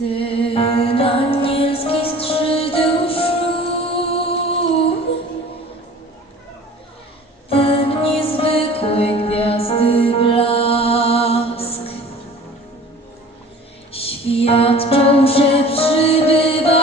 Gdy anielski skrzydeł szum, ten niezwykły gwiazdy blask świadczą, że przybywa.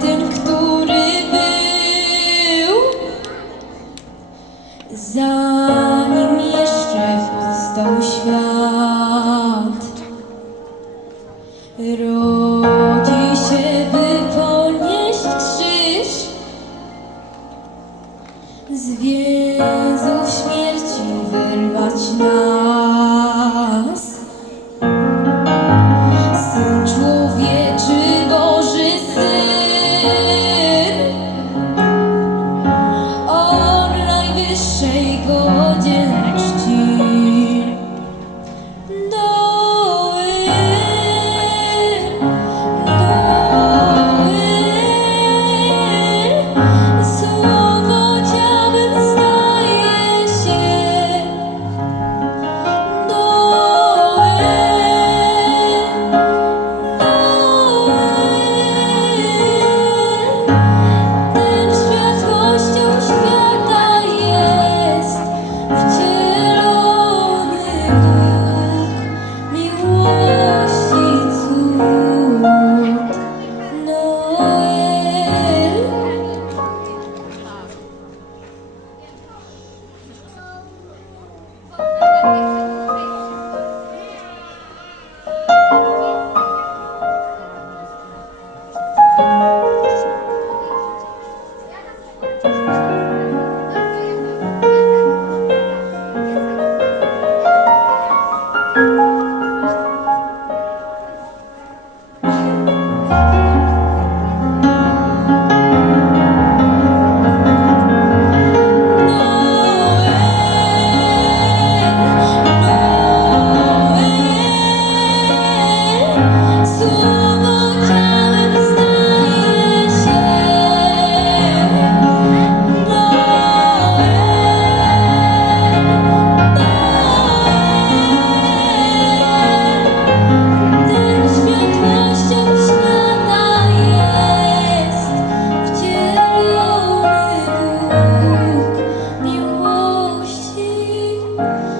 ten, który był, zanim jeszcze powstał świat. Amen.